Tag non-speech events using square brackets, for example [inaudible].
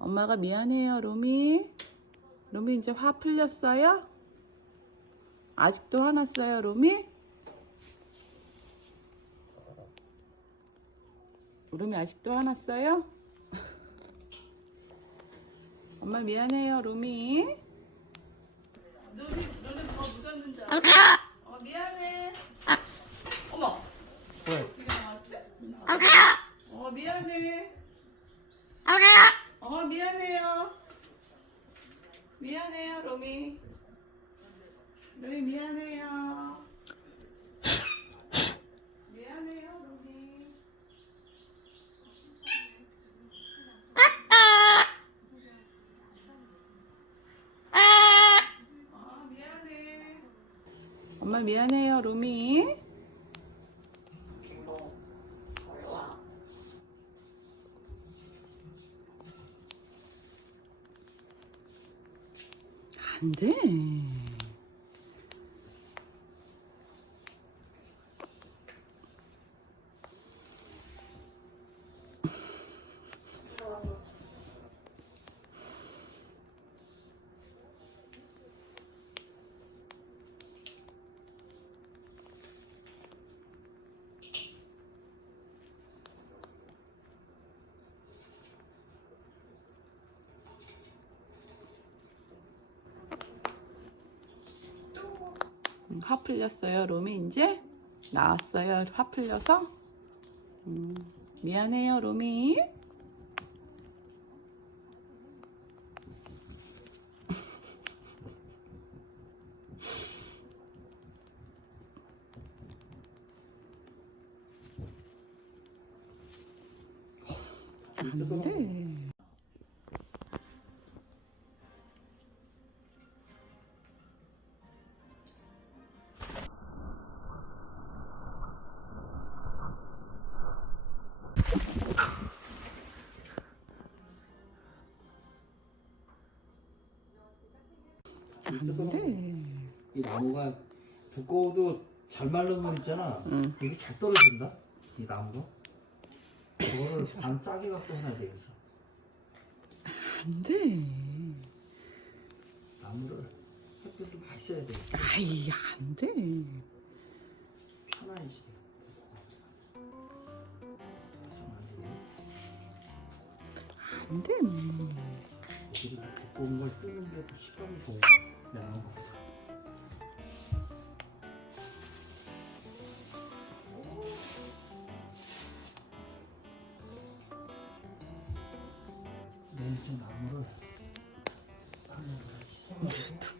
엄마가 미안해요, 로미. 로미 이제 화 풀렸어요? 아직도 화났어요, 로미? 로미 아직도 화났어요? [laughs] 엄마 미안해요, 로미. 로미, 로미 뭐 묻었는 줄 알아? 어, 미안해. 어머. 왜? 어떻게 나왔지? 어, 미안해. 어, 미안해요. 미안해요, 로미. 로미 미안해요. 미안해요, 로미. 아. 엄마 미안해요, 로미. 안 화 풀렸어요, 로미 이제 나왔어요. 화 풀려서. 음, 미안해요, 로미. [laughs] 안 돼. 안 돼. 이 나무가 두꺼워도 잘 마른 거 있잖아. 응. 이게 잘 떨어진다. 이 나무가. 그거를 반 짜게 갖고 해놔야 돼 여기서. 안 돼. 나무를 햇빛을 많이 써야 돼. 아이, 안 돼. 편안해지 안 돼. 고기를 두꺼운 걸 뜯는데도 식감이 좋은 양념. 냉진 나무를 하늘을 씻어가지고.